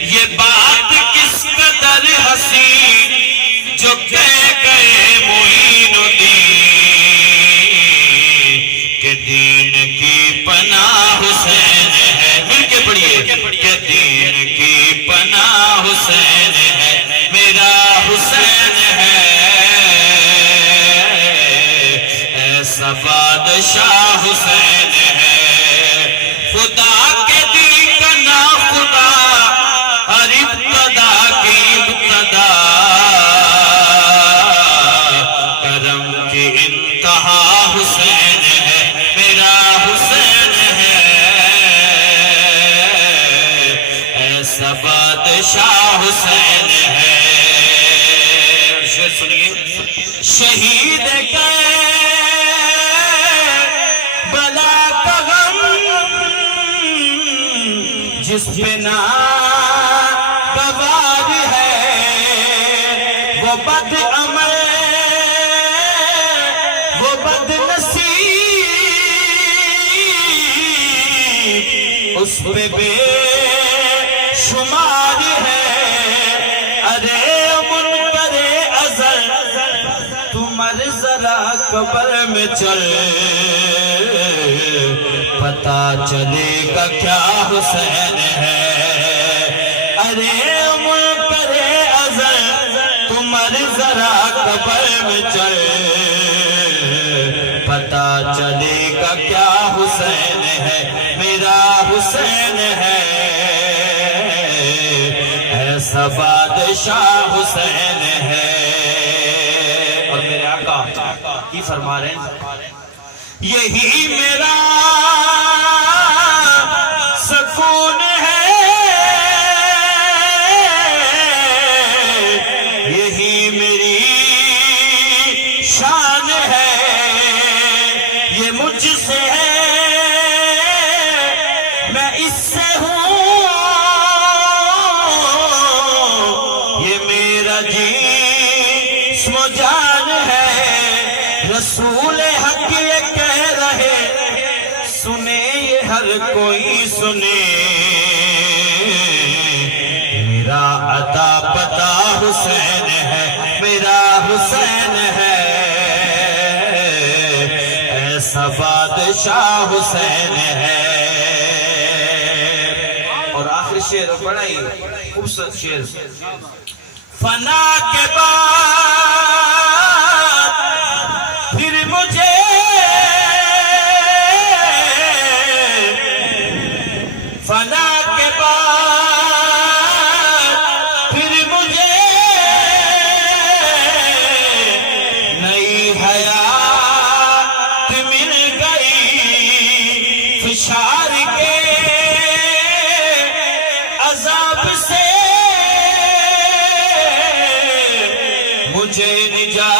یہ بات کس قدر حسین جو کہہ گئے معین الدین کہ دین کی پناہ حسین ہے. مل کے پڑھیے کہ دین کی پناہ حسین ہے، میرا حسین ہے. ایسا بادشاہ حسین ہے، خدا کے دی کا نا خدا، ہر ابتدا کی ابتدا، کرم کی انتہا حسین ہے، میرا حسین ہے. ایسا بادشاہ حسین ہے. شعر سنیے. شہید گئے بلا کا غم جس پہ ناگوار ہے، وہ بد عمل وہ بد نصیب اس پہ بے شمار ہے. ارے منکر ازل تو مر ذرا قبر میں چل، پتا چلے گا کیا حسین ہے. ارے منکر ازل تو مر ذرا قبر میں چل، پتا چلے گا کیا حسین ہے، میرا حسین ہے. ایسا بادشاہ حسین ہے. اور میرے آقا کی فرما رہے ہیں، یہی میرا سکون ہے، یہی میری شان ہے. یہ مجھ سے ہے، میں اس سے ہوں. یہ میرا جسم و جان ہے. رسول حق یہ کہہ رہے، سنے یہ ہر کوئی سنے. میرا عطا پتا حسین ہے، میرا حسین ہے. ایسا بادشاہ حسین ہے. اور آخری شعر بڑا ہی خوبصورت شعر. فنا کے بعد پھر مجھے فنا کے بعد پھر مجھے نئی حیات مل گئی. فشار کے عذاب سے مجھے نجات